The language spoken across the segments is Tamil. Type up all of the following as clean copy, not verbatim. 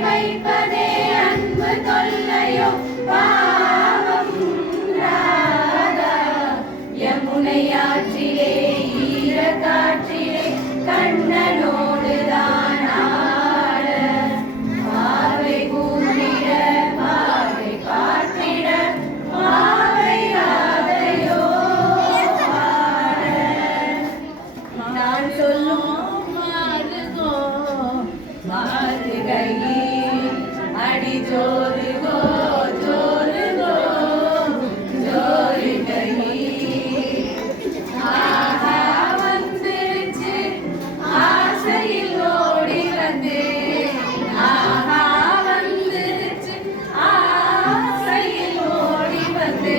வைப்பதே அன்பு தொல்லையோ பாவம் ராதா யமுனையாற்றிலே ஈரக்காற்றிலே கண்ணனோடு தான் ஆட பார்வை கூர்ந்திட பார்வை பார்த்திட பாவை ராதையோ பாட நான் சொல்லும் அடி ஜோருகோ ஜோருகோ ஜோருகை ஆஹா வந்துருச்சு ஆசையில் ஓடி வந்து ஆஹா வந்துருச்சு ஆசையில் ஓடி வந்து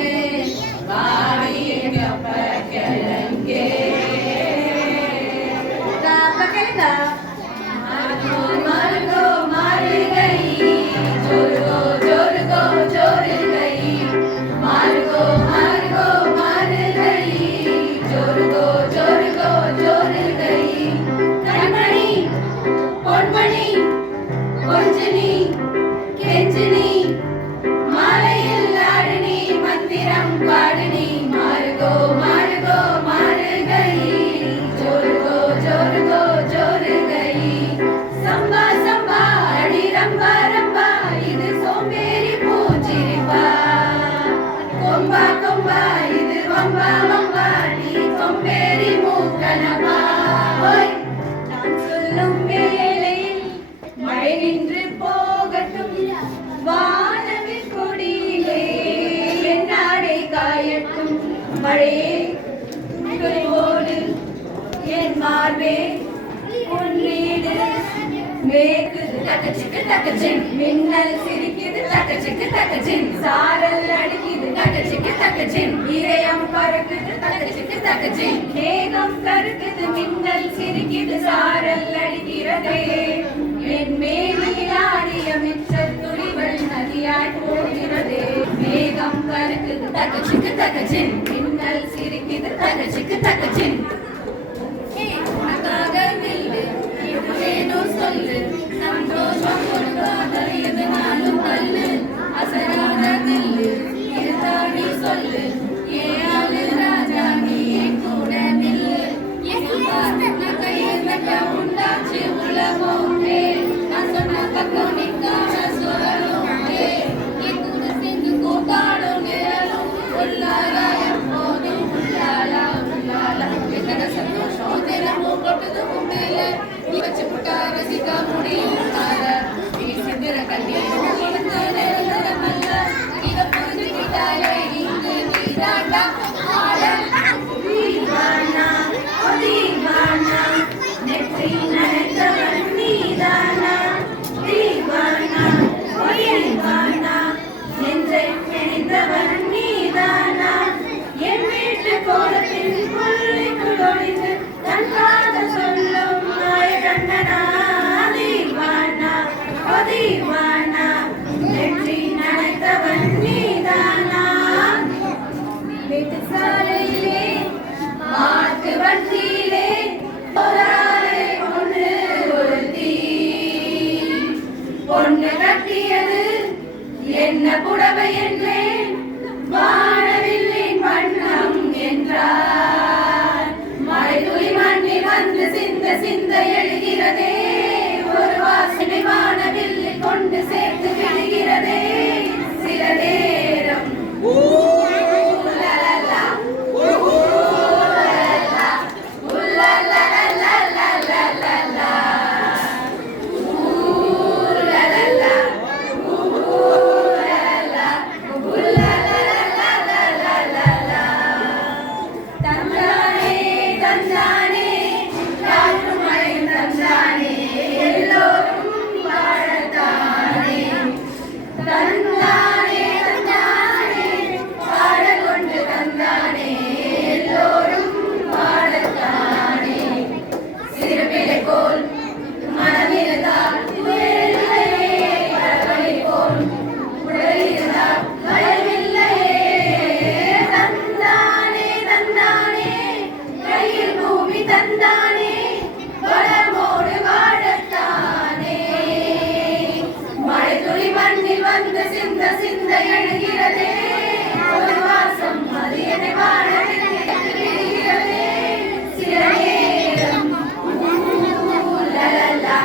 வாடிய கப்பலங்கே மழையே குறிவோடு என் மார்பே உன்னீடு மேற்குது தக்கச்சிக்கு தக்கச்சின் மின்னல் சிரிக்குது தக்கச்சிக்கு தக்கச்சின் சாரல் அடிக்குது தக்கச்சிக்கு தக்கச்சின் இதயம் பறக்குது தக்கச்சிக்கு தக்கச்சின் மேகம் கருக்குது மின்னல் சிரிக்குது சாரல் அடிக்கிறதே என் மேனியில் ஆடிய மிச்சல் துளிகள் நதியாய் போகிறதே மேகம் கருக்குது தக்கச்சிக்கு தக்கச்சின் மின்னல் சிரிக்குது தக்கச்சிக்கு தக்கச்சின் உனக்காக நில்லு ஏதோ சொல்லு சந்தோஷம் கொடுக்காத எதுனாலும் தள்ளு அசராத நில்லு இருந்தாடி சொல்லு ஏழு ராஜா நீ என் கூட நில்லு கையில் தட்ட உண்டாச்சு உலகம் நான் சொன்ன பக்கம் நிற்காம சொல்லணும் என் கூட சேர்ந்து கூட்டாடும் நேரம் உள்ளாரா எப்போதும் உள்ளாலா உள்ளாலா எத்தன சந்தோஷம் தினமும் கொட்டது மேல நீ வச்சு புட்டா ரசிக்க முடியும் நீ சிந்திர கண்ணீரும் உனக்கு நிரந்தரமல்ல இதை புரிஞ்சுக்கிட்டாலே இங்கு நீ தாண்டா தீவானா ஓ தீவானா நெற்றி நனைத்தவன் நீதானா தீவானா ஓ தீவானா நெஞ்சை பிணிந்தவன் நீதானா என் வீட்டு கோலத்தில் புள்ளிக்குள் ஒளிந்து தன் காதல் சொல்லும் மாய கண்ணனா தீவானா ஓ தீவானா நெற்றி நனைத்தவன் நீதானா வீட்டு சாலையிலே மாட்டு வண்டியிலே போராளே பொண்ணு ஒருத்தி பொண்ணு கட்டியது என்ன புடவை என்றேன் வானவில்லின் வண்ணம் என்றார் மழை துளி மண்ணில் வந்து சிந்த சிந்த எழுகிறதே ஒரு வாசனை வானவில்லை கொண்டு சேர்த்து விடுகிறதே சில நேரம் எழுகிறதே ஒரு வாசம் அது என்னை வாழ விடுகிறதே சில நேரம் லலலா லலலா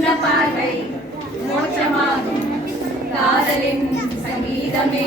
சின்ன பார்வை மோட்சமாகும் காதலின் சங்கீதமே